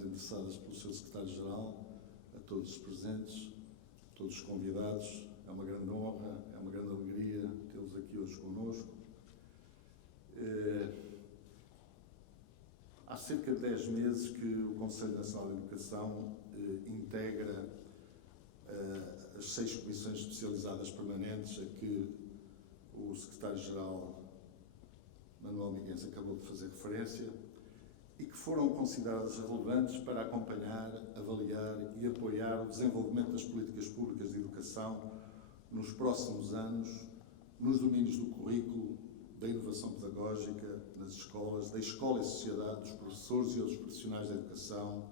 mensagens endereçadas pelo Sr. Secretário-Geral, a todos os presentes, a todos os convidados. É uma grande honra, é uma grande alegria tê-los aqui hoje connosco. Há cerca de 10 meses que o Conselho Nacional de Educação integra as 6 comissões especializadas permanentes a que o Secretário-Geral Manuel Miguens acabou de fazer referência e que foram consideradas relevantes para acompanhar, avaliar e apoiar o desenvolvimento das políticas públicas de educação nos próximos anos, nos domínios do currículo, da inovação pedagógica nas escolas, da escola e sociedade, dos professores e outros profissionais da educação,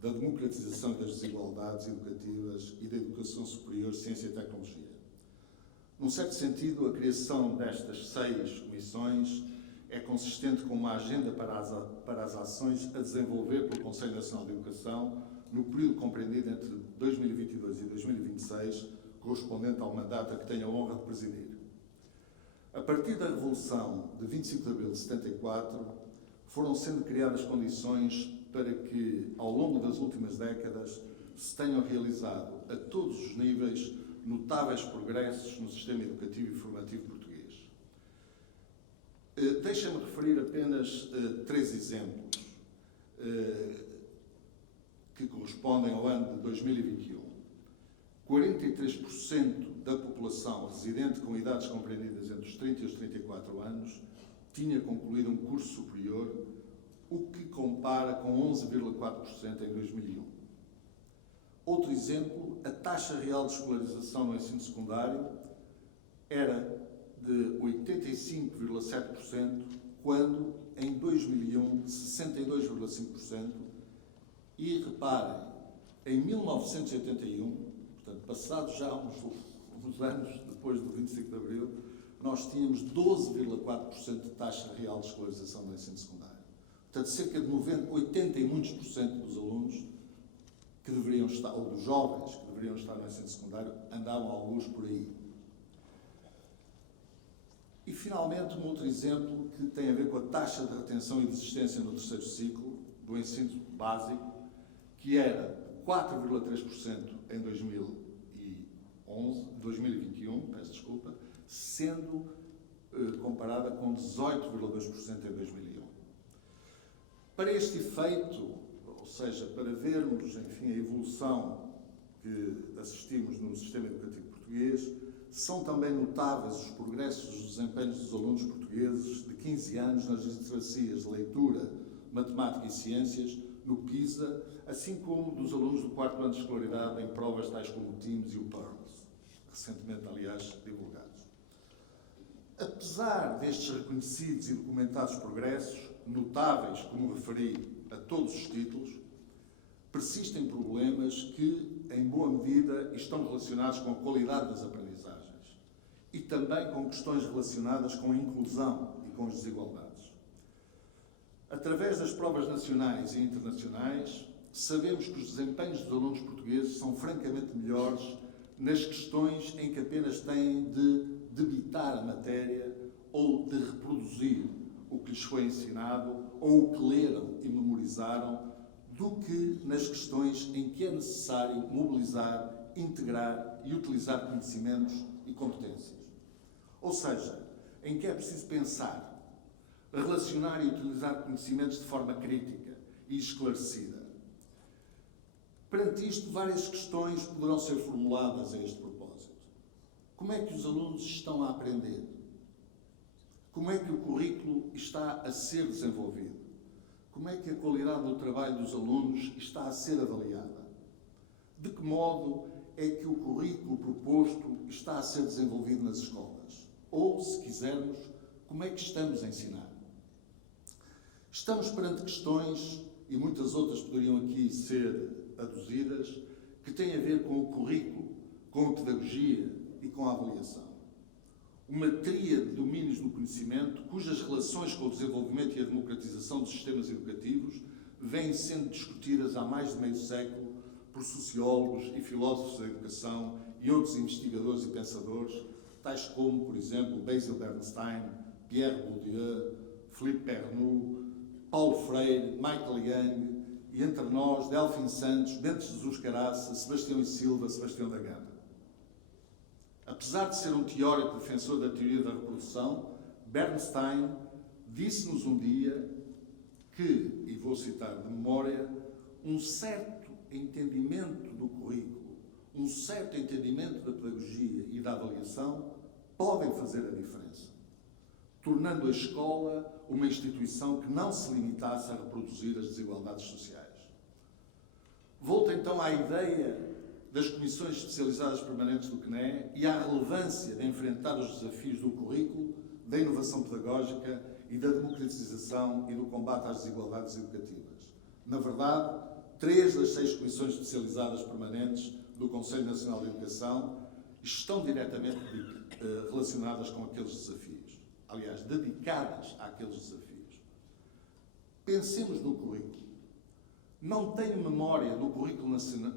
da democratização e das desigualdades educativas e da educação superior, ciência e tecnologia. Num certo sentido, a criação destas 6 comissões é consistente com uma agenda para as ações a desenvolver pelo Conselho Nacional de Educação no período compreendido entre 2022 e 2026, correspondente ao mandato a que tenho a honra de presidir. A partir da Revolução de 25 de abril de 74, foram sendo criadas condições para que, ao longo das últimas décadas, se tenham realizado, a todos os níveis, notáveis progressos no sistema educativo e formativo português. Deixa-me referir apenas 3 exemplos que correspondem ao ano de 2021. 43% da população residente com idades compreendidas entre os 30 e os 34 anos tinha concluído um curso superior, o que compara com 11,4% em 2001. Outro exemplo, a taxa real de escolarização no ensino secundário era de 85,7%, quando, em 2001, 62,5%. E reparem, em 1981, portanto, passados já uns anos depois do 25 de Abril, nós tínhamos 12,4% de taxa real de escolarização no ensino secundário. Portanto, cerca de 80 e muitos por cento dos alunos que deveriam estar, ou dos jovens que deveriam estar no ensino secundário, andavam alguns por aí. E, finalmente, um outro exemplo que tem a ver com a taxa de retenção e desistência no terceiro ciclo do ensino básico, que era 4,3% em 2021, sendo comparada com 18,2% em 2001. Para este efeito, ou seja, para vermos, enfim, a evolução que assistimos no sistema educativo português, são também notáveis os progressos dos desempenhos dos alunos portugueses de 15 anos nas literacias de leitura, matemática e ciências, no PISA, assim como dos alunos do 4º ano de escolaridade em provas tais como o TIMSS e o PIRLS, recentemente, aliás, divulgados. Apesar destes reconhecidos e documentados progressos, notáveis, como referi, a todos os títulos, persistem problemas que, em boa medida, estão relacionados com a qualidade das aprendizagens e também com questões relacionadas com a inclusão e com as desigualdades. Através das provas nacionais e internacionais, sabemos que os desempenhos dos alunos portugueses são francamente melhores nas questões em que apenas têm de debitar a matéria ou de reproduzir o que lhes foi ensinado ou o que leram e memorizaram, do que nas questões em que é necessário mobilizar, integrar e utilizar conhecimentos e competências. Ou seja, em que é preciso pensar, relacionar e utilizar conhecimentos de forma crítica e esclarecida. Perante isto, várias questões poderão ser formuladas a este propósito. Como é que os alunos estão a aprender? Como é que o currículo está a ser desenvolvido? Como é que a qualidade do trabalho dos alunos está a ser avaliada? De que modo é que o currículo proposto está a ser desenvolvido nas escolas? Ou, se quisermos, como é que estamos a ensinar? Estamos perante questões, e muitas outras poderiam aqui ser aduzidas, que têm a ver com o currículo, com a pedagogia e com a avaliação. Uma tríade de domínios no conhecimento, cujas relações com o desenvolvimento e a democratização dos sistemas educativos vêm sendo discutidas há mais de meio século por sociólogos e filósofos da educação e outros investigadores e pensadores, tais como, por exemplo, Basil Bernstein, Pierre Bourdieu, Philippe Pernoud, Paulo Freire, Michael Young e entre nós, Delfim Santos, Bento Jesus Caraça, Sebastião e Silva, Sebastião da Gama. Apesar de ser um teórico defensor da teoria da reprodução, Bernstein disse-nos um dia que, e vou citar de memória, um certo entendimento do currículo, um certo entendimento da pedagogia e da avaliação podem fazer a diferença, tornando a escola uma instituição que não se limitasse a reproduzir as desigualdades sociais. Volto então à ideia das comissões especializadas permanentes do CNE e à relevância de enfrentar os desafios do currículo, da inovação pedagógica e da democratização e do combate às desigualdades educativas. Na verdade, 3 das 6 comissões especializadas permanentes do Conselho Nacional de Educação estão diretamente relacionadas com aqueles desafios. Aliás, dedicadas àqueles desafios. Pensemos no currículo. Não tenho memória do currículo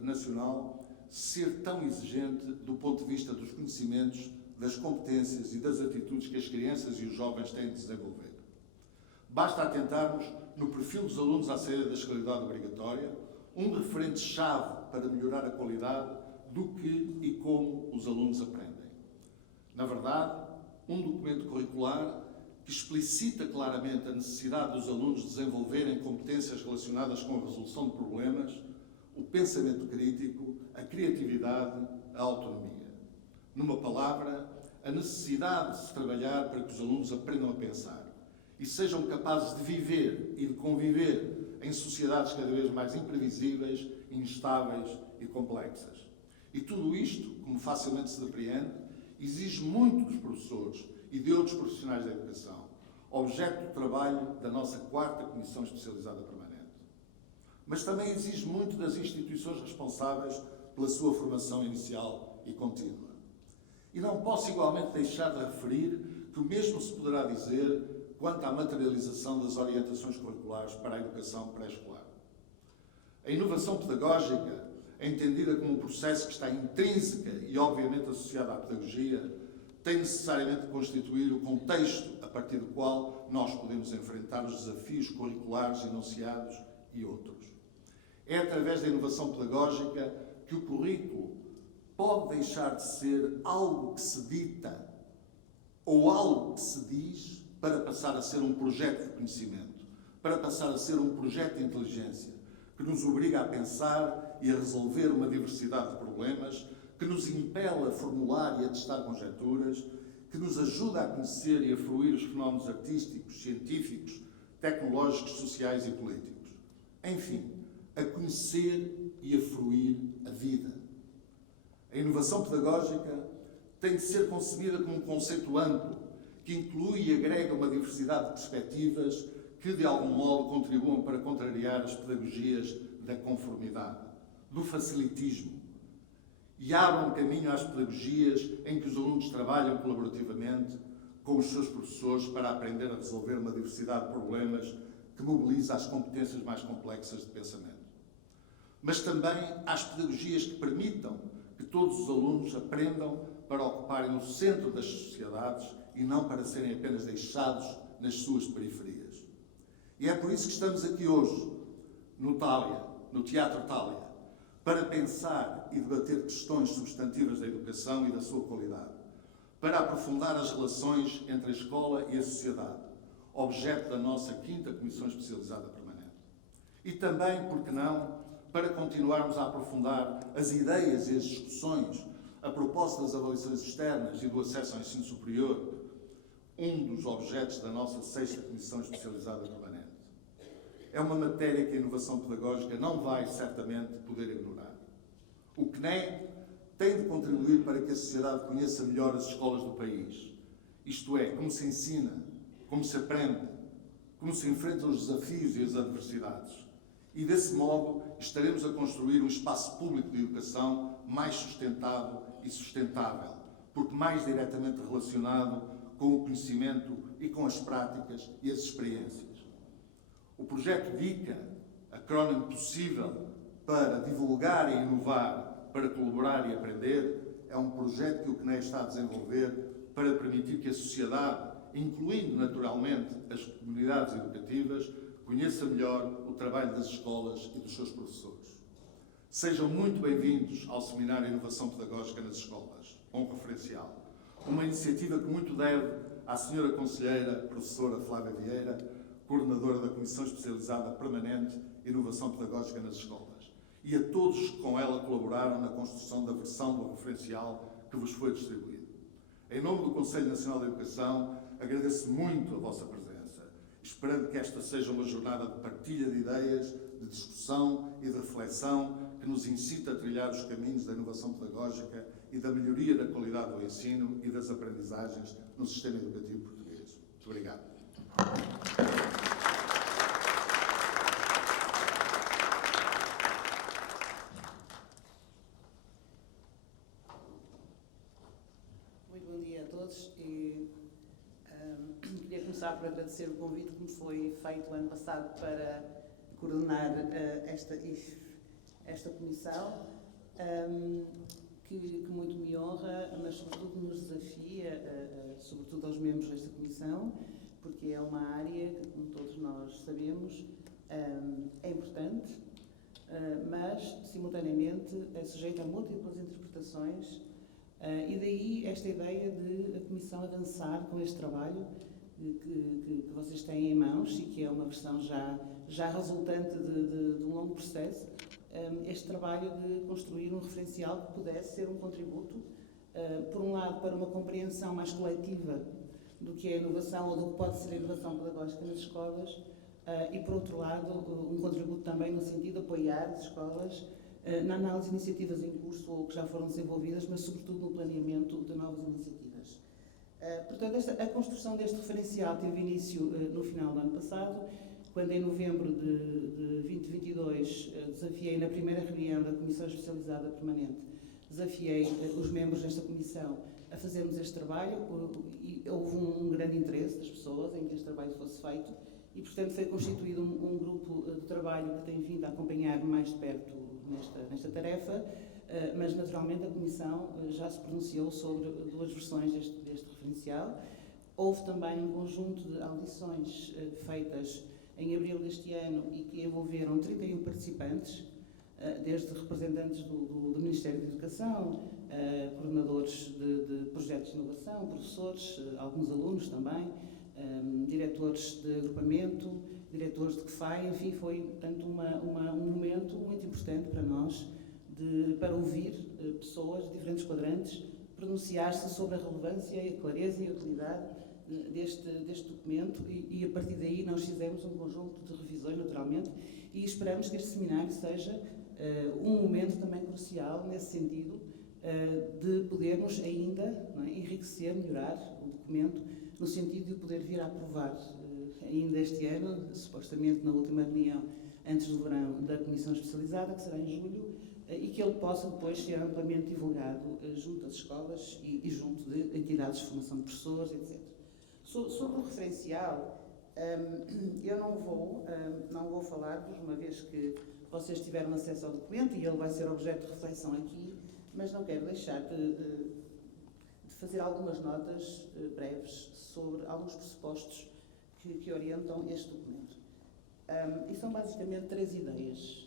nacional ser tão exigente do ponto de vista dos conhecimentos, das competências e das atitudes que as crianças e os jovens têm de desenvolver. Basta atentarmos no perfil dos alunos à saída da escolaridade obrigatória, um referente-chave para melhorar a qualidade do que e como os alunos aprendem. Na verdade, um documento curricular que explicita claramente a necessidade dos alunos desenvolverem competências relacionadas com a resolução de problemas, o pensamento crítico, a criatividade, a autonomia. Numa palavra, a necessidade de se trabalhar para que os alunos aprendam a pensar e sejam capazes de viver e de conviver em sociedades cada vez mais imprevisíveis, instáveis e complexas. E tudo isto, como facilmente se depreende, exige muito dos professores e de outros profissionais da educação, objeto de trabalho da nossa 4ª Comissão Especializada Permanente. Mas também exige muito das instituições responsáveis pela sua formação inicial e contínua. E não posso igualmente deixar de referir que o mesmo se poderá dizer quanto à materialização das orientações curriculares para a educação pré-escolar. A inovação pedagógica, entendida como um processo que está intrínseca e obviamente associada à pedagogia, tem necessariamente de constituir o contexto a partir do qual nós podemos enfrentar os desafios curriculares enunciados e outros. É através da inovação pedagógica que o currículo pode deixar de ser algo que se dita ou algo que se diz para passar a ser um projeto de conhecimento, para passar a ser um projeto de inteligência, que nos obriga a pensar e a resolver uma diversidade de problemas, que nos impele a formular e a testar conjecturas, que nos ajuda a conhecer e a fruir os fenómenos artísticos, científicos, tecnológicos, sociais e políticos. Enfim, a conhecer e a fruir a vida. A inovação pedagógica tem de ser concebida como um conceito amplo, que inclui e agrega uma diversidade de perspectivas que, de algum modo, contribuam para contrariar as pedagogias da conformidade, do facilitismo, e abram caminho às pedagogias em que os alunos trabalham colaborativamente com os seus professores para aprender a resolver uma diversidade de problemas que mobiliza as competências mais complexas de pensamento. Mas também às pedagogias que permitam que todos os alunos aprendam para ocuparem o centro das sociedades e não para serem apenas deixados nas suas periferias. E é por isso que estamos aqui hoje, no Thalia, no Teatro Thalia, para pensar e debater questões substantivas da educação e da sua qualidade, para aprofundar as relações entre a escola e a sociedade, objeto da nossa 5ª Comissão Especializada Permanente. E também, por que não, para continuarmos a aprofundar as ideias e as discussões a propósito das avaliações externas e do acesso ao ensino superior, um dos objetos da nossa 6ª Comissão Especializada Permanente. É uma matéria que a inovação pedagógica não vai, certamente, poder ignorar. O CNE tem de contribuir para que a sociedade conheça melhor as escolas do país. Isto é, como se ensina, como se aprende, como se enfrentam os desafios e as adversidades. E, desse modo, estaremos a construir um espaço público de educação mais sustentado e sustentável, porque mais diretamente relacionado com o conhecimento e com as práticas e as experiências. O projeto DICA, acrónimo possível para divulgar e inovar, para colaborar e aprender, é um projeto que o CNE está a desenvolver para permitir que a sociedade, incluindo naturalmente as comunidades educativas, conheça melhor o trabalho das escolas e dos seus professores. Sejam muito bem-vindos ao Seminário Inovação Pedagógica nas Escolas, um referencial. Uma iniciativa que muito deve à Sra. Conselheira, Professora Flávia Vieira, Coordenadora da Comissão Especializada Permanente Inovação Pedagógica nas Escolas, e a todos que com ela colaboraram na construção da versão do referencial que vos foi distribuído. Em nome do Conselho Nacional de Educação, agradeço muito a vossa presença, esperando que esta seja uma jornada de partilha de ideias, de discussão e de reflexão que nos incita a trilhar os caminhos da inovação pedagógica e da melhoria da qualidade do ensino e das aprendizagens no sistema educativo português. Muito obrigado. Muito bom dia a todos e queria começar por agradecer o convite que me foi feito ano passado para coordenar esta comissão, que muito me honra, mas sobretudo nos desafia, sobretudo aos membros desta comissão, porque é uma área que, como todos nós sabemos, é importante, mas, simultaneamente, é sujeita a múltiplas interpretações, e daí esta ideia de a Comissão avançar com este trabalho que vocês têm em mãos e que é uma versão já resultante de um longo processo, este trabalho de construir um referencial que pudesse ser um contributo, por um lado, para uma compreensão mais coletiva do que é a inovação ou do que pode ser a inovação pedagógica nas escolas, e, por outro lado, um contributo também no sentido de apoiar as escolas na análise de iniciativas em curso ou que já foram desenvolvidas, mas sobretudo no planeamento de novas iniciativas. Portanto, a construção deste referencial teve início no final do ano passado, quando em novembro de 2022 desafiei na primeira reunião da Comissão Especializada Permanente, desafiei os membros desta comissão a fazermos este trabalho e houve um grande interesse das pessoas em que este trabalho fosse feito e, portanto, foi constituído um grupo de trabalho que tem vindo a acompanhar mais de perto nesta tarefa, mas naturalmente a Comissão já se pronunciou sobre duas versões deste referencial. Houve também um conjunto de audições feitas em abril deste ano e que envolveram 31 participantes, desde representantes do Ministério da Educação, coordenadores de projetos de inovação, professores, alguns alunos também, diretores de agrupamento, diretores de CFAI, enfim, foi, portanto, um momento muito importante para nós, para ouvir pessoas de diferentes quadrantes pronunciar-se sobre a relevância, a clareza e a utilidade deste documento e a partir daí nós fizemos um conjunto de revisões, naturalmente, e esperamos que este seminário seja um momento também crucial nesse sentido, de podermos ainda enriquecer, melhorar o documento, no sentido de o poder vir a aprovar ainda este ano, supostamente na última reunião antes do verão da Comissão Especializada, que será em julho, e que ele possa depois ser amplamente divulgado junto das escolas e junto de entidades de formação de professores, etc. Sobre o referencial, eu não vou falar-vos, uma vez que vocês tiveram acesso ao documento e ele vai ser objeto de reflexão aqui, mas não quero deixar de fazer algumas notas breves sobre alguns pressupostos que orientam este documento. E são basicamente 3 ideias.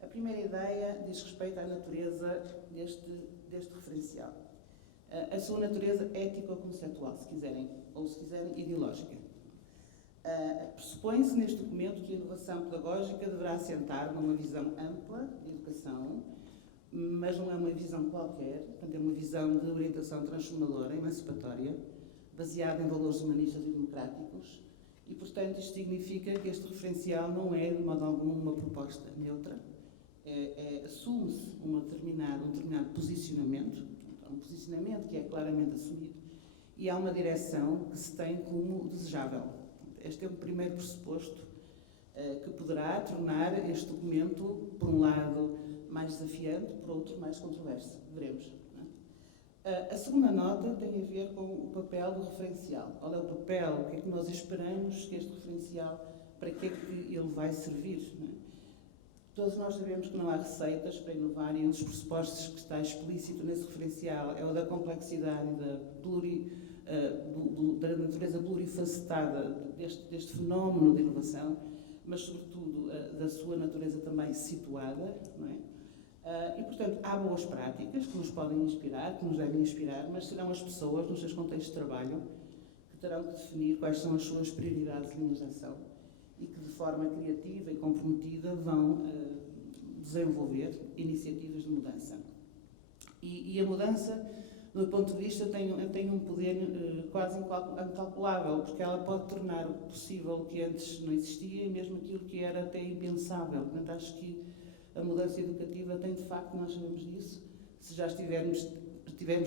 A primeira ideia diz respeito à natureza deste referencial. A sua natureza ético-conceptual, se quiserem, ou se quiserem, ideológica. Pressupõe-se neste documento que a inovação pedagógica deverá assentar numa visão ampla de educação, mas não é uma visão qualquer, portanto é uma visão de orientação transformadora, emancipatória, baseada em valores humanistas e democráticos, e, portanto, isto significa que este referencial não é, de modo algum, uma proposta neutra, assume-se um determinado posicionamento, um posicionamento que é claramente assumido, e há uma direção que se tem como desejável. Este é o primeiro pressuposto que poderá tornar este documento, por um lado, mais desafiante, por outro, mais controverso. Veremos. Não é? A segunda nota tem a ver com o papel do referencial. Qual é o papel? O que é que nós esperamos que este referencial, para que é que ele vai servir? Não é? Todos nós sabemos que não há receitas para inovar e um dos pressupostos que está explícito nesse referencial é o da complexidade e da natureza plurifacetada deste fenómeno de inovação, mas sobretudo da sua natureza também situada, não é? E, portanto, há boas práticas que nos podem inspirar, que nos devem inspirar, mas serão as pessoas, nos seus contextos de trabalho, que terão que definir quais são as suas prioridades e linhas de ação e que, de forma criativa e comprometida, vão desenvolver iniciativas de mudança. E a mudança, do meu ponto de vista, tem um poder quase incalculável, porque ela pode tornar possível o que antes não existia e mesmo aquilo que era até impensável. Portanto, acho que a mudança educativa tem, de facto, nós sabemos disso, se já tivermos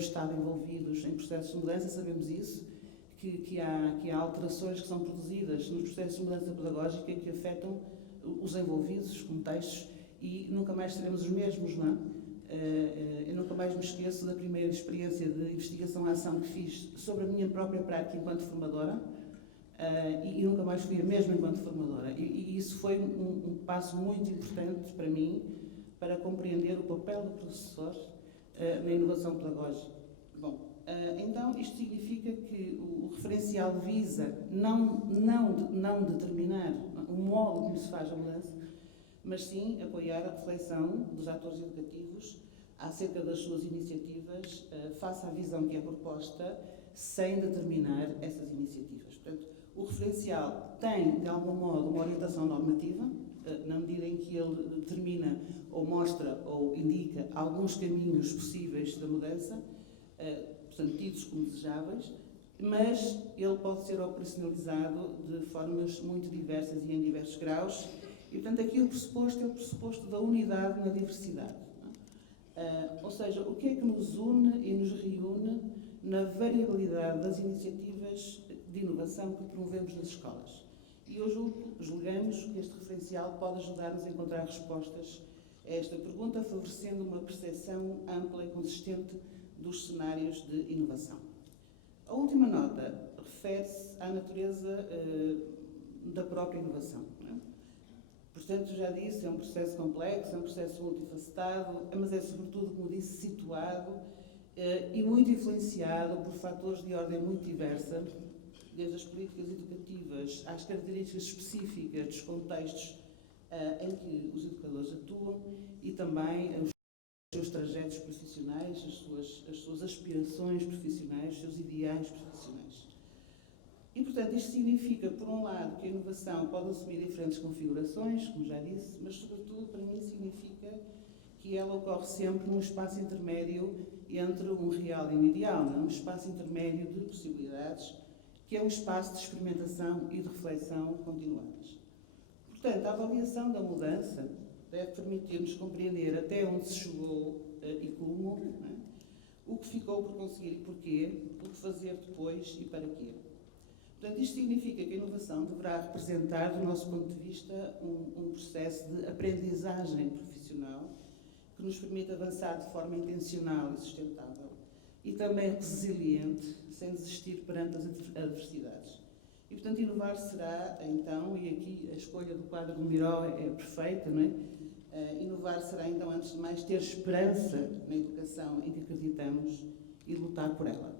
estado envolvidos em processos de mudança, sabemos isso, que há alterações que são produzidas nos processos de mudança pedagógica que afetam os envolvidos, os contextos, e nunca mais seremos os mesmos, não é? Eu nunca mais me esqueço da primeira experiência de investigação-ação que fiz sobre a minha própria prática enquanto formadora, e nunca mais fui a mesma enquanto formadora. E isso foi um passo muito importante para mim, para compreender o papel do professor na inovação pedagógica. Bom, então isto significa que o referencial visa não determinar o modo como se faz a mudança, mas sim apoiar a reflexão dos atores educativos acerca das suas iniciativas face à visão que é proposta, sem determinar essas iniciativas. Portanto, o referencial tem, de algum modo, uma orientação normativa, na medida em que ele determina ou mostra ou indica alguns caminhos possíveis da mudança, portanto, tidos como desejáveis, mas ele pode ser operacionalizado de formas muito diversas e em diversos graus. E, portanto, aqui o pressuposto é o pressuposto da unidade na diversidade. Ou seja, o que é que nos une e nos reúne na variabilidade das iniciativas de inovação que promovemos nas escolas? E eu julgamos que este referencial pode ajudar-nos a encontrar respostas a esta pergunta, favorecendo uma percepção ampla e consistente dos cenários de inovação. A última nota refere-se à natureza da própria inovação. Portanto, já disse, é um processo complexo, é um processo multifacetado, mas é sobretudo, como disse, situado e muito influenciado por fatores de ordem muito diversa, desde as políticas educativas às características específicas dos contextos em que os educadores atuam e também os seus trajetos profissionais, as suas aspirações profissionais, os seus ideais profissionais. E, portanto, isto significa, por um lado, que a inovação pode assumir diferentes configurações, como já disse, mas, sobretudo, para mim, significa que ela ocorre sempre num espaço intermédio entre um real e um ideal, num espaço intermédio de possibilidades, que é um espaço de experimentação e de reflexão continuadas. Portanto, a avaliação da mudança deve permitir-nos compreender até onde se chegou e como, não é? O que ficou por conseguir e porquê, o que fazer depois e para quê. Portanto, isto significa que a inovação deverá representar, do nosso ponto de vista, um processo de aprendizagem profissional que nos permite avançar de forma intencional e sustentável e também resiliente, sem desistir perante as adversidades. E, portanto, inovar será, então, e aqui a escolha do quadro do Miró é perfeita, não é? Inovar será, então, antes de mais, ter esperança na educação em que acreditamos e lutar por ela.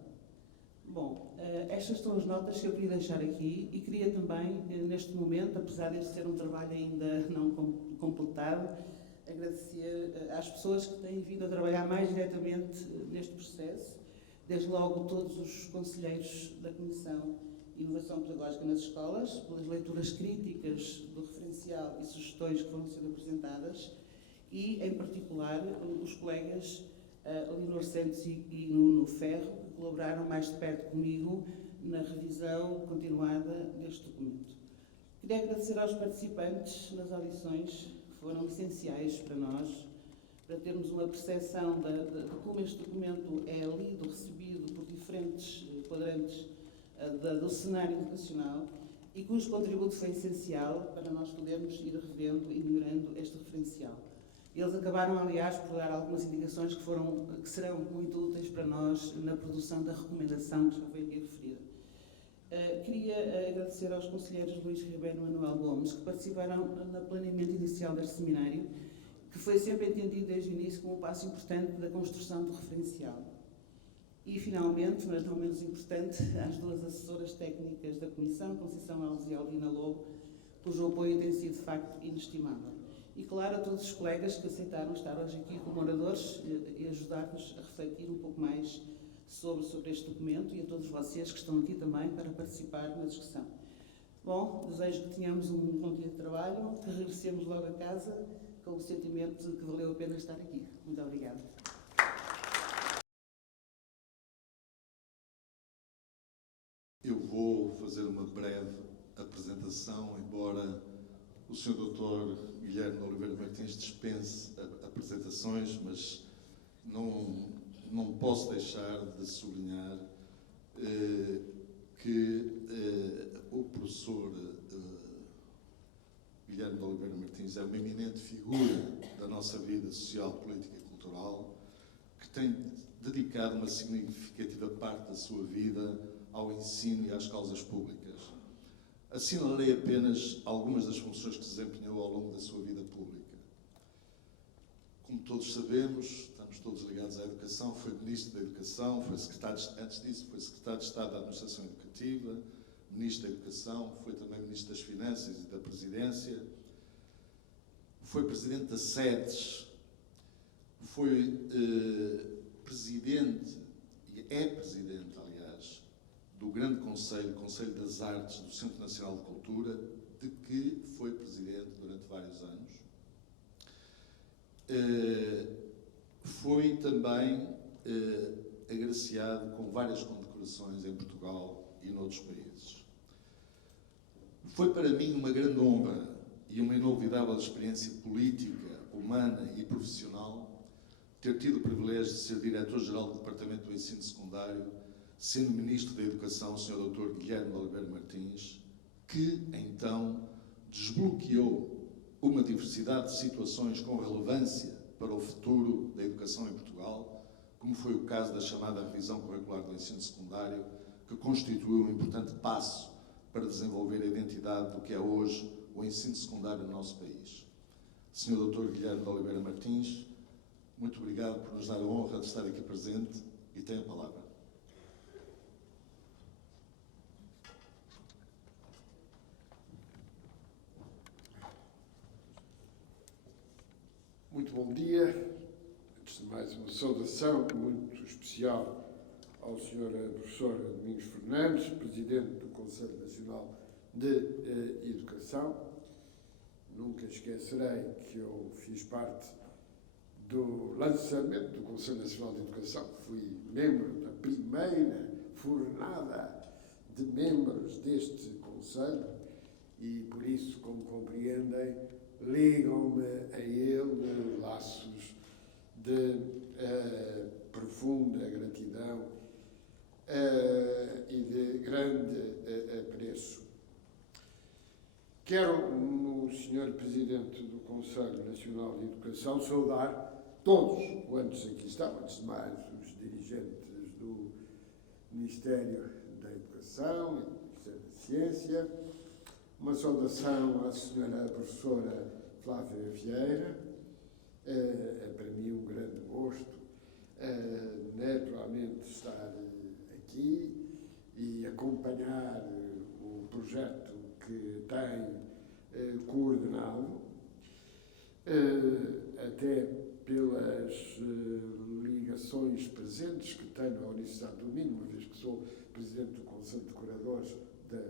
Bom, estas são as notas que eu queria deixar aqui e queria também, neste momento, apesar deste ser um trabalho ainda não completado, agradecer às pessoas que têm vindo a trabalhar mais diretamente neste processo, desde logo todos os conselheiros da Comissão de Inovação Pedagógica nas escolas, pelas leituras críticas do referencial e sugestões que foram sendo apresentadas e, em particular, os colegas Leonor Santos e Nuno Ferro, que colaboraram mais de perto comigo na revisão continuada deste documento. Queria agradecer aos participantes nas audições, que foram essenciais para nós, para termos uma percepção de como este documento é lido, recebido por diferentes quadrantes do cenário educacional e cujo contributo foi essencial para nós podermos ir revendo e melhorando este referencial. Eles acabaram, aliás, por dar algumas indicações que serão muito úteis para nós na produção da recomendação que já foi aqui referida. Queria agradecer aos conselheiros Luís Ribeiro e Manuel Gomes, que participaram no planeamento inicial deste seminário, que foi sempre entendido desde o início como um passo importante da construção do referencial. E, finalmente, mas não menos importante, às duas assessoras técnicas da Comissão, Conceição Alves e Aldina Lobo, cujo apoio tem sido, de facto, inestimável. E, claro, a todos os colegas que aceitaram estar hoje aqui como oradores e ajudar-nos a refletir um pouco mais sobre este documento, e a todos vocês que estão aqui também para participar na discussão. Bom, desejo que tenhamos um bom dia de trabalho, que regressemos logo a casa com o sentimento de que valeu a pena estar aqui. Muito obrigada. Eu vou fazer uma breve apresentação, embora o Sr. Dr. Guilherme de Oliveira Martins dispense apresentações, mas não posso deixar de sublinhar que o professor Guilherme de Oliveira Martins é uma eminente figura da nossa vida social, política e cultural, que tem dedicado uma significativa parte da sua vida ao ensino e às causas públicas. Assinalarei apenas algumas das funções que desempenhou ao longo da sua vida pública. Como todos sabemos, estamos todos ligados à educação, foi Ministro da Educação, antes disso foi Secretário de Estado da Administração Educativa, Ministro da Educação, foi também Ministro das Finanças e da Presidência, foi Presidente da SEDES, foi Presidente, e é Presidente, aliás, do Grande Conselho, Conselho das Artes do Centro Nacional de Cultura, de que foi Presidente durante vários anos. Foi também agraciado com várias condecorações em Portugal e noutros países. Foi para mim uma grande honra e uma inolvidável experiência política, humana e profissional ter tido o privilégio de ser Diretor-Geral do Departamento do Ensino Secundário, sendo Ministro da Educação o Sr. Dr. Guilherme de Oliveira Martins, que, então, desbloqueou uma diversidade de situações com relevância para o futuro da educação em Portugal, como foi o caso da chamada revisão curricular do ensino secundário, que constituiu um importante passo para desenvolver a identidade do que é hoje o ensino secundário no nosso país. Sr. Dr. Guilherme de Oliveira Martins, muito obrigado por nos dar a honra de estar aqui presente e tem a palavra. Muito bom dia. Antes de mais, uma saudação muito especial ao Sr. Professor Domingos Fernandes, Presidente do Conselho Nacional de Educação. Nunca esquecerei que eu fiz parte do lançamento do Conselho Nacional de Educação. Fui membro da primeira fornada de membros deste Conselho e, por isso, como compreendem, ligam-me a ele laços de profunda gratidão e de grande apreço. Quero, no Sr. Presidente do Conselho Nacional de Educação, saudar todos quantos aqui estão, antes de mais os dirigentes do Ministério da Educação e do Ministério da Ciência, uma saudação à Sra. Professora Flávia Vieira. É para mim um grande gosto, naturalmente, estar aqui e acompanhar o projeto que tem coordenado, até pelas ligações presentes que tenho à Universidade do Minho, uma vez que sou Presidente do Conselho de Curadores da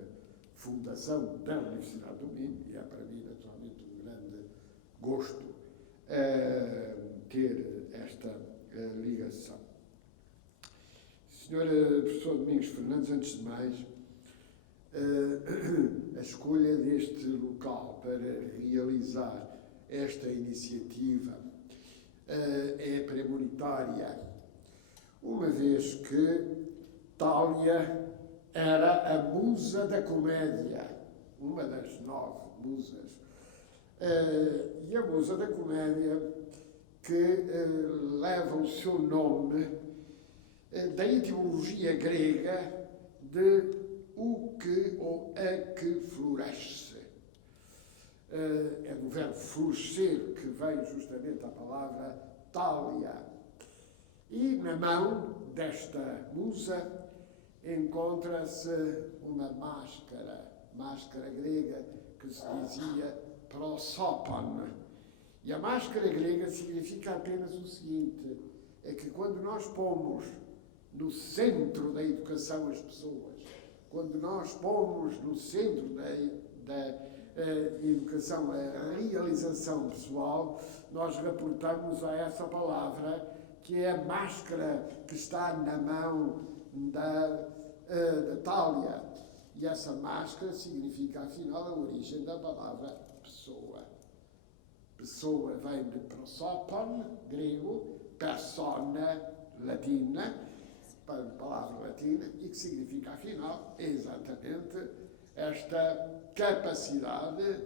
Fundação da Universidade do Minho, e é para mim, naturalmente, um grande gosto ter esta ligação. Sr. Professor Domingos Fernandes, antes de mais, a escolha deste local para realizar esta iniciativa é premonitória, uma vez que Thália era a musa da comédia, uma das 9 musas, e a musa da comédia que leva o seu nome da etimologia grega de o que ou a que floresce. É do verbo florescer que vem justamente a palavra Thália. E na mão desta musa encontra-se uma máscara grega que se dizia prosopon. E a máscara grega significa apenas o seguinte, é que quando nós pomos no centro da educação as pessoas, quando nós pomos no centro da educação a realização pessoal, nós reportamos a essa palavra, que é a máscara que está na mão da Thália. E essa máscara significa, afinal, a origem da palavra pessoa. Pessoa vem de prosopon, grego, persona, latina, palavra latina, e que significa, afinal, exatamente esta capacidade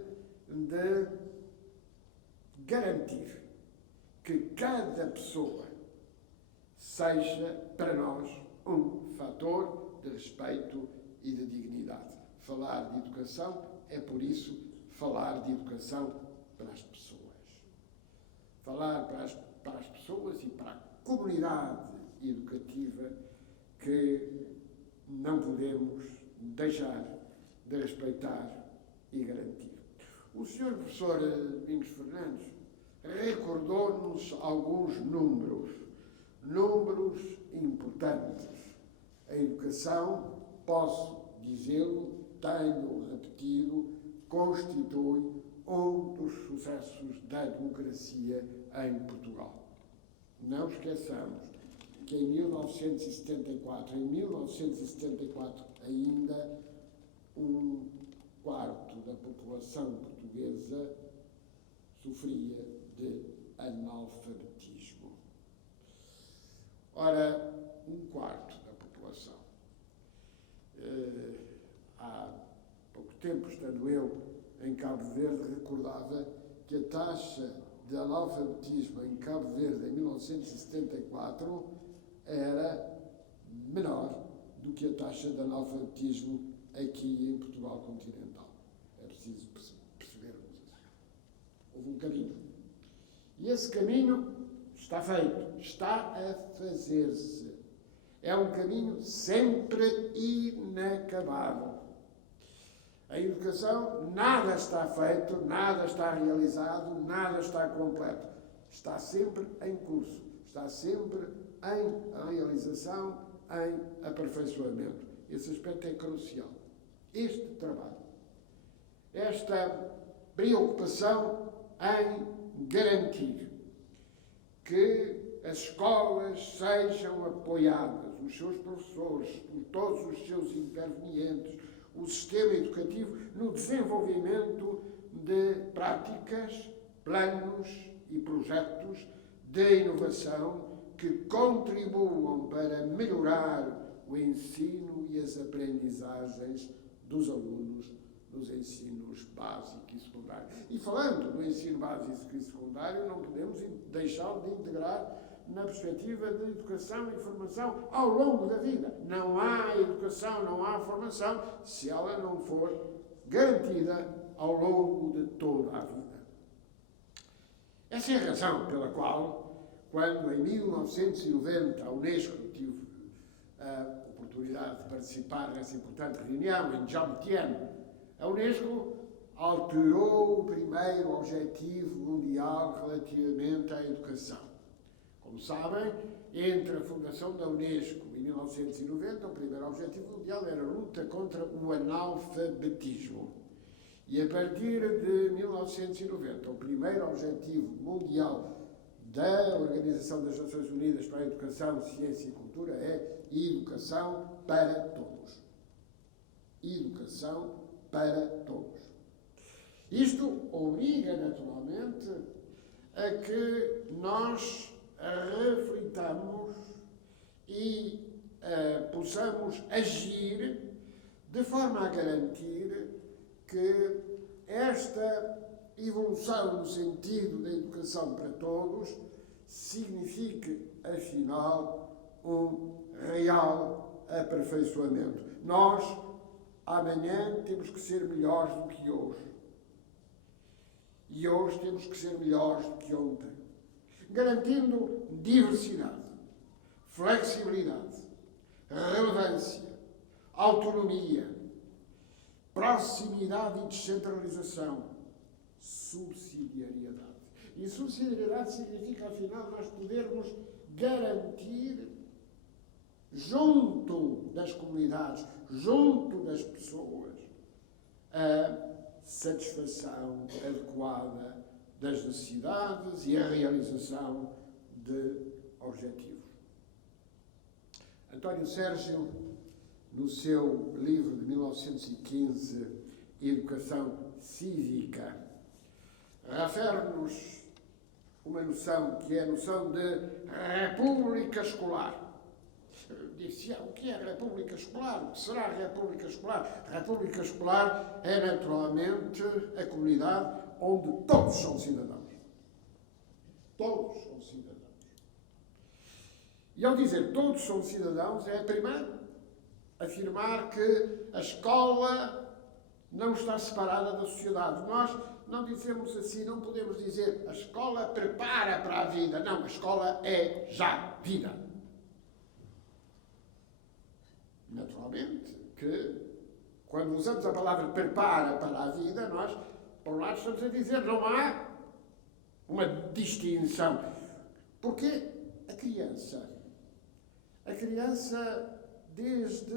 de garantir que cada pessoa seja, para nós, um fator de respeito e de dignidade. Falar de educação é, por isso, falar de educação para as pessoas. Falar para as pessoas e para a comunidade educativa que não podemos deixar de respeitar e garantir. O Sr. Professor Domingos Fernandes recordou-nos alguns números importantes. A educação, posso dizê-lo, tenho repetido, constitui um dos sucessos da democracia em Portugal. Não esqueçamos que em 1974 ainda um quarto da população portuguesa sofria de analfabetismo. Ora, um quarto da população. Há pouco tempo, estando eu em Cabo Verde, recordava que a taxa de analfabetismo em Cabo Verde em 1974 era menor do que a taxa de analfabetismo aqui em Portugal continental. É preciso percebermos isso. Houve um caminho. E esse caminho está feito, está a fazer-se. É um caminho sempre inacabável. A educação, nada está feito, nada está realizado, nada está completo. Está sempre em curso, está sempre em realização, em aperfeiçoamento. Esse aspecto é crucial. Este trabalho, esta preocupação em garantir que as escolas sejam apoiadas, os seus professores, todos os seus intervenientes, o sistema educativo no desenvolvimento de práticas, planos e projetos de inovação que contribuam para melhorar o ensino e as aprendizagens dos alunos nos ensinos básico e secundário. E falando do ensino básico e secundário, não podemos deixá-lo de integrar na perspectiva de educação e formação ao longo da vida. Não há educação, não há formação, se ela não for garantida ao longo de toda a vida. Essa é a razão pela qual, quando em 1990 a Unesco, tive a oportunidade de participar nessa importante reunião em Jomtien, a Unesco alterou o primeiro objetivo mundial relativamente à educação. Como sabem, entre a fundação da Unesco em 1990, o primeiro objetivo mundial era a luta contra o analfabetismo. E a partir de 1990, o primeiro objetivo mundial da Organização das Nações Unidas para a Educação, Ciência e Cultura é educação para todos. Educação para todos. Isto obriga, naturalmente, a que nós reflitamos e possamos agir de forma a garantir que esta evolução no sentido da educação para todos signifique, afinal, um real aperfeiçoamento. Nós, amanhã, temos que ser melhores do que hoje. E hoje temos que ser melhores do que ontem. Garantindo diversidade, flexibilidade, relevância, autonomia, proximidade e descentralização, subsidiariedade. E subsidiariedade significa, afinal, nós podermos garantir, junto das comunidades, junto das pessoas, a satisfação adequada das necessidades e a realização de objetivos. António Sérgio, no seu livro de 1915, Educação Cívica, refere-nos uma noção que é a noção de república escolar. Disse, o que é a república escolar? O que será a república escolar? A república escolar é, naturalmente, a comunidade onde todos são cidadãos. Todos são cidadãos. E ao dizer todos são cidadãos, é, primeiro, afirmar que a escola não está separada da sociedade. Nós não dizemos assim, não podemos dizer a escola prepara para a vida. Não, a escola é já vida. Naturalmente que, quando usamos a palavra prepara para a vida, nós, por um lado, estamos a dizer não há uma distinção. Porque a criança, desde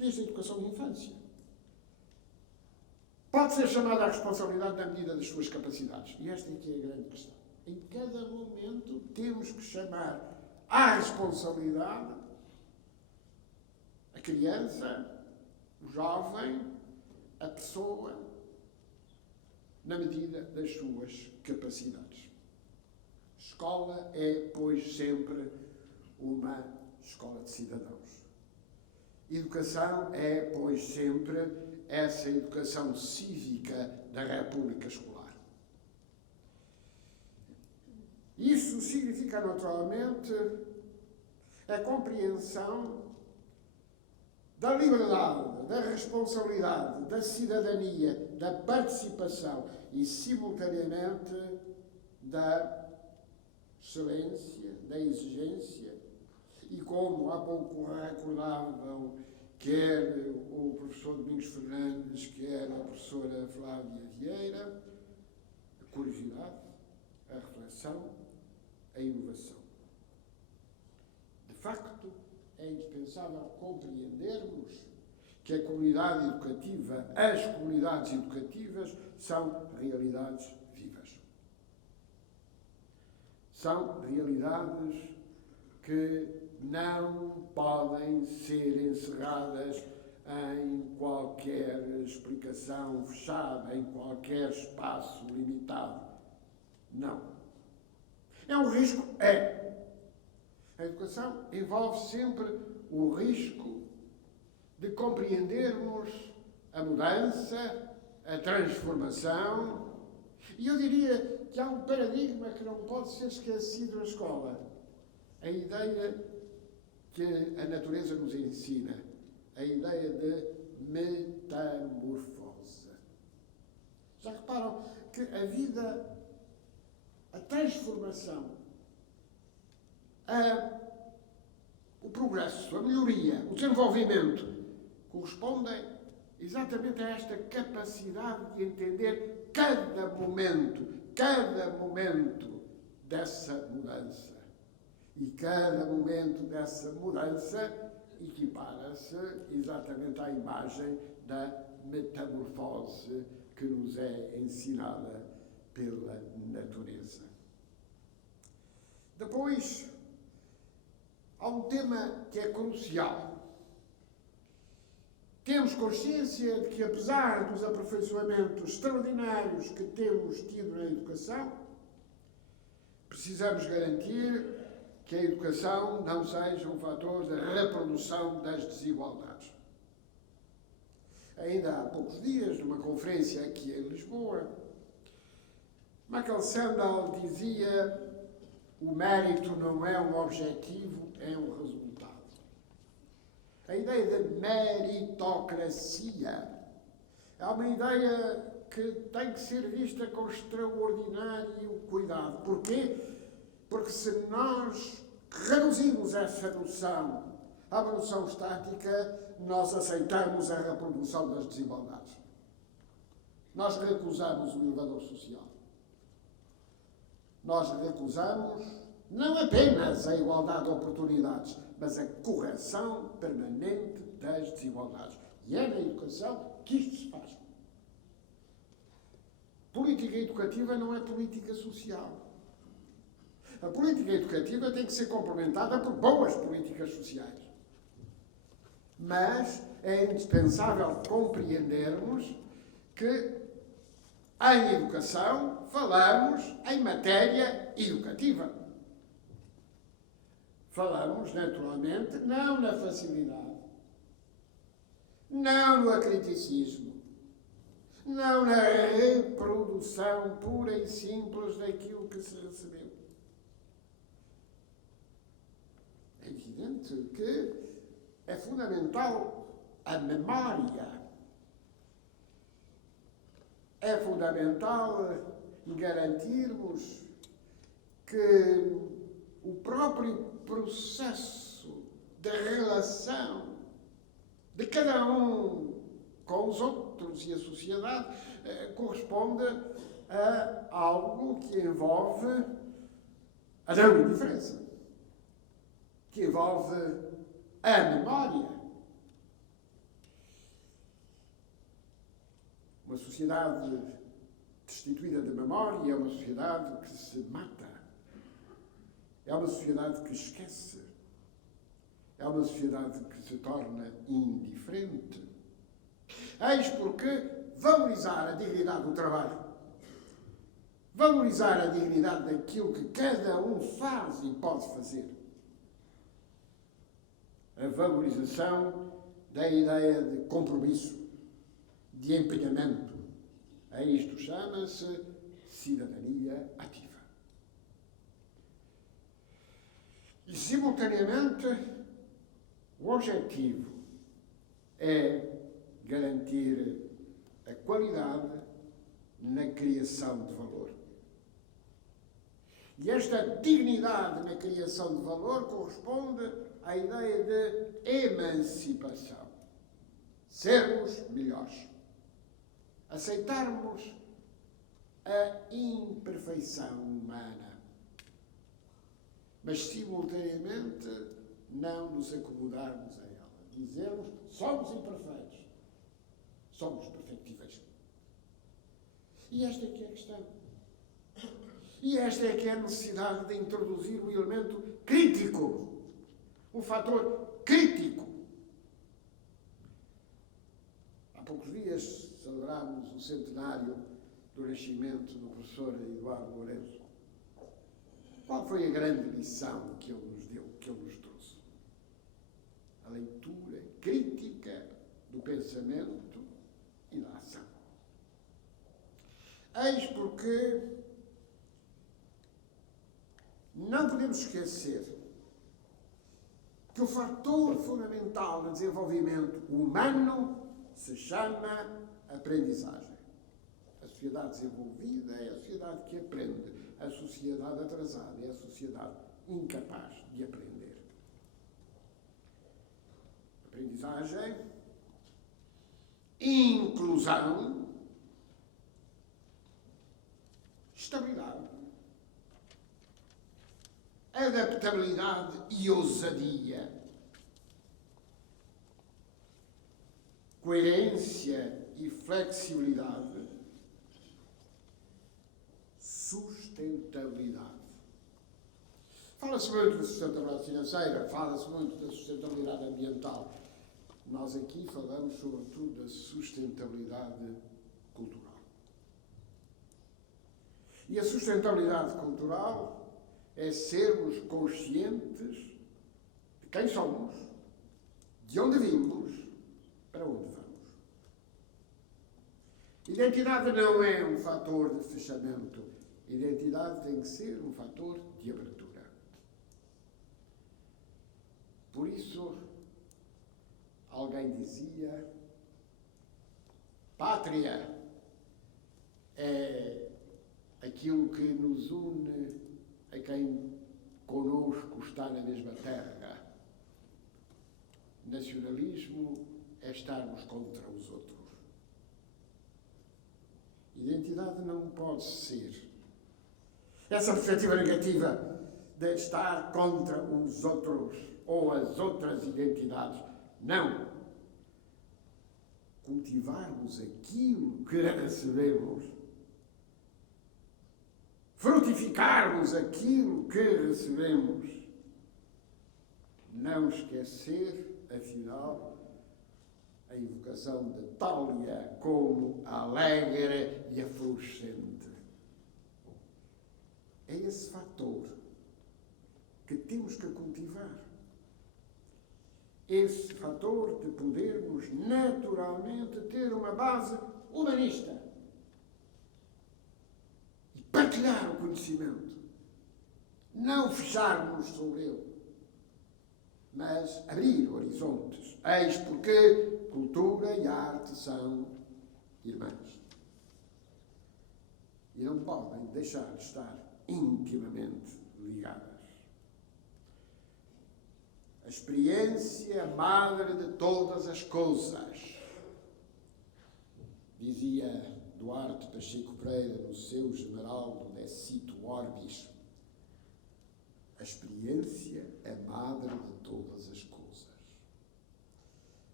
a educação de infância, pode ser chamada à responsabilidade na medida das suas capacidades. E esta é que é a grande questão. Em cada momento temos que chamar à responsabilidade a criança, o jovem, a pessoa, na medida das suas capacidades. Escola é, pois, sempre uma escola de cidadãos. Educação é, pois, sempre essa educação cívica da República Escolar. Isso significa, naturalmente, a compreensão da liberdade, da responsabilidade, da cidadania, da participação e, simultaneamente, da excelência, da exigência. E como há pouco recordavam quer o professor Domingos Fernandes, quer a professora Flávia Vieira, a curiosidade, a reflexão, a inovação. De facto, é indispensável compreendermos que a comunidade educativa, as comunidades educativas, são realidades vivas. São realidades que não podem ser encerradas em qualquer explicação fechada, em qualquer espaço limitado. Não. É um risco? É. A educação envolve sempre o risco de compreendermos a mudança, a transformação. E eu diria que há um paradigma que não pode ser esquecido na escola. A ideia que a natureza nos ensina, a ideia de metamorfose. Já reparam que a vida, a transformação, o progresso, a melhoria, o desenvolvimento correspondem exatamente a esta capacidade de entender cada momento dessa mudança. E cada momento dessa mudança equipara-se exatamente à imagem da metamorfose que nos é ensinada pela natureza. Depois, há um tema que é crucial. Temos consciência de que, apesar dos aperfeiçoamentos extraordinários que temos tido na educação, precisamos garantir que a educação não seja um fator de reprodução das desigualdades. Ainda há poucos dias, numa conferência aqui em Lisboa, Michael Sandel dizia: o mérito não é um objetivo, é um resultado. A ideia de meritocracia é uma ideia que tem que ser vista com extraordinário cuidado. Porquê? Porque se nós reduzimos essa noção A evolução estática, nós aceitamos a reprodução das desigualdades. Nós recusamos o elevador social. Nós recusamos não apenas a igualdade de oportunidades, mas a correção permanente das desigualdades. E é na educação que isto se faz. Política educativa não é política social. A política educativa tem que ser complementada por boas políticas sociais. Mas é indispensável compreendermos que em educação falamos em matéria educativa. Falamos, naturalmente, não na facilidade, não no acriticismo, não na reprodução pura e simples daquilo que se recebeu. É evidente que é fundamental a memória. É fundamental garantirmos que o próprio processo de relação de cada um com os outros e a sociedade corresponde a algo que envolve a não indiferença, que envolve a memória. Uma sociedade destituída de memória é uma sociedade que se mata. É uma sociedade que esquece. É uma sociedade que se torna indiferente. Eis porque valorizar a dignidade do trabalho, valorizar a dignidade daquilo que cada um faz e pode fazer, a valorização da ideia de compromisso, de empenhamento. A isto chama-se cidadania ativa. E, simultaneamente, o objetivo é garantir a qualidade na criação de valor. E esta dignidade na criação de valor corresponde à ideia de emancipação. Sermos melhores. Aceitarmos a imperfeição humana, mas simultaneamente não nos acomodarmos a ela. Dizermos, somos imperfeitos, somos perfectíveis. E esta é que é a questão. E esta é que é a necessidade de introduzir o elemento crítico, o fator crítico. Há poucos dias celebramos o centenário do nascimento do professor Eduardo Lourenço. Qual foi a grande lição que ele nos deu, que ele nos trouxe? A leitura crítica do pensamento e da ação. Eis porque não podemos esquecer que o fator fundamental do desenvolvimento humano se chama aprendizagem. A sociedade desenvolvida é a sociedade que aprende. A sociedade atrasada é a sociedade incapaz de aprender. Aprendizagem, inclusão, estabilidade, adaptabilidade e ousadia, coerência e flexibilidade, sustentabilidade. Fala-se muito da sustentabilidade financeira, fala-se muito da sustentabilidade ambiental. Nós aqui falamos sobretudo da sustentabilidade cultural. E a sustentabilidade cultural é sermos conscientes de quem somos, de onde vimos, para onde vamos. Identidade não é um fator de fechamento. Identidade tem que ser um fator de abertura. Por isso, alguém dizia, pátria é aquilo que nos une a quem conosco está na mesma terra. nacionalismo é estarmos contra os outros. Identidade não pode ser essa perspectiva negativa de estar contra os outros ou as outras identidades. Não. Cultivarmos aquilo que recebemos. Frutificarmos aquilo que recebemos. Não esquecer, afinal, a evocação de Thália como alegre e afluxante. É esse fator que temos que cultivar. Esse fator de podermos naturalmente ter uma base humanista e partilhar o conhecimento. Não fecharmos sobre ele, mas abrir horizontes. Eis porque cultura e arte são irmãs. E não podem deixar de estar intimamente ligadas. A experiência é a madre de todas as coisas. Dizia Duarte Pacheco Pereira no seu Gemeraldo de Cito Orbis. A experiência é a madre de todas as coisas.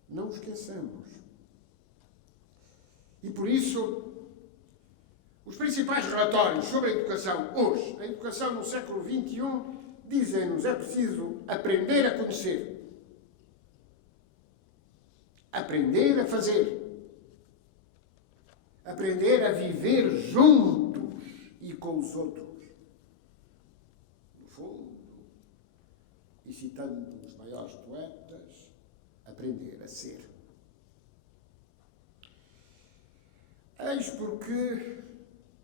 Não esqueçamos. E por isso, os principais relatórios sobre a educação hoje, a educação no século XXI, dizem-nos é preciso aprender a conhecer, aprender a fazer, aprender a viver juntos e com os outros. No fundo, e citando os maiores poetas, aprender a ser. Eis porque,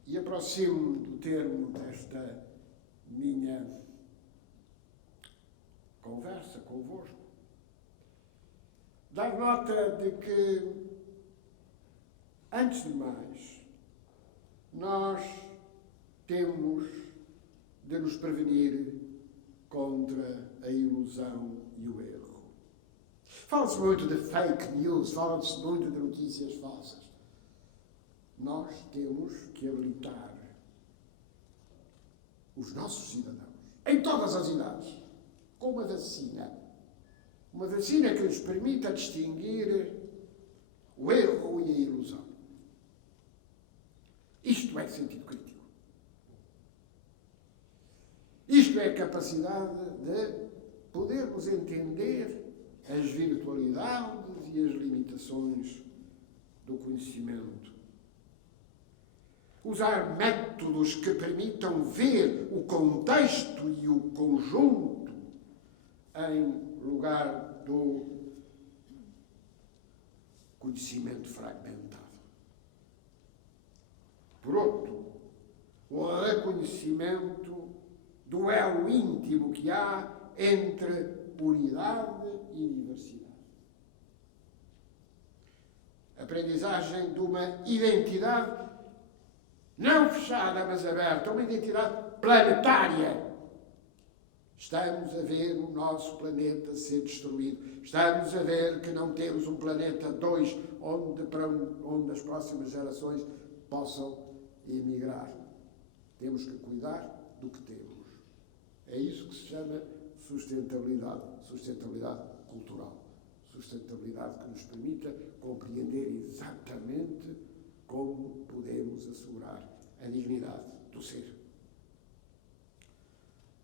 e aproximo-me do termo desta minha conversa convosco, dar nota de que, antes de mais, nós temos de nos prevenir contra a ilusão e o erro. Fala-se muito de fake news, fala-se muito de notícias falsas. Nós temos que habilitar os nossos cidadãos, em todas as idades, com uma vacina que lhes permita distinguir o erro e a ilusão. Isto é sentido crítico. Isto é a capacidade de podermos entender as virtualidades e as limitações do conhecimento. Usar métodos que permitam ver o contexto e o conjunto em lugar do conhecimento fragmentado. Por outro, o reconhecimento do elo íntimo que há entre unidade e diversidade. Aprendizagem de uma identidade não fechada, mas aberta, uma identidade planetária. Estamos a ver o nosso planeta ser destruído. Estamos a ver que não temos um planeta 2 onde as próximas gerações possam emigrar. Temos que cuidar do que temos. É isso que se chama sustentabilidade. Sustentabilidade cultural. Sustentabilidade que nos permita compreender exatamente como podemos assegurar a dignidade do ser.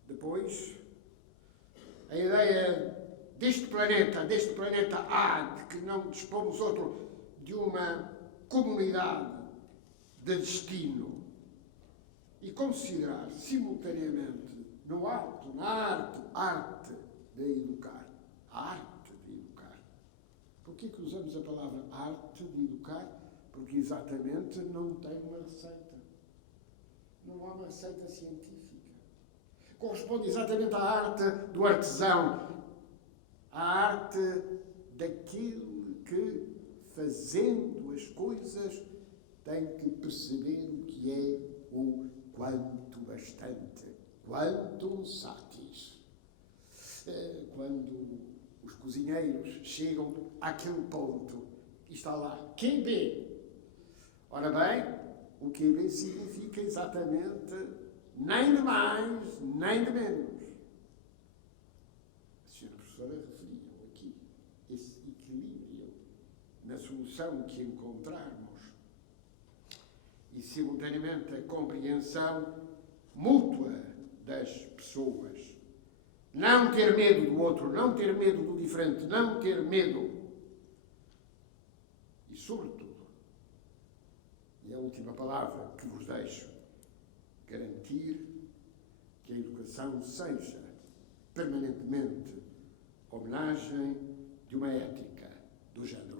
Depois, a ideia deste planeta A, de que não dispomos outro de uma comunidade de destino, e considerar simultaneamente no ato, na arte de educar. A arte de educar. Por que usamos a palavra arte de educar? Porque exatamente não tem uma receita. Não há uma receita científica. Corresponde exatamente à arte do artesão. À arte daquele que, fazendo as coisas, tem que perceber o que é o quanto bastante, quanto satis. Quando os cozinheiros chegam àquele ponto e está lá, QB. Ora bem, o QB significa exatamente nem de mais, nem de menos. A senhora professora referiu aqui esse equilíbrio na solução que encontrarmos e, simultaneamente, a compreensão mútua das pessoas. Não ter medo do outro, não ter medo do diferente, não ter medo. E, sobretudo, e a última palavra que vos deixo, garantir que a educação seja permanentemente homenagem de uma ética do género.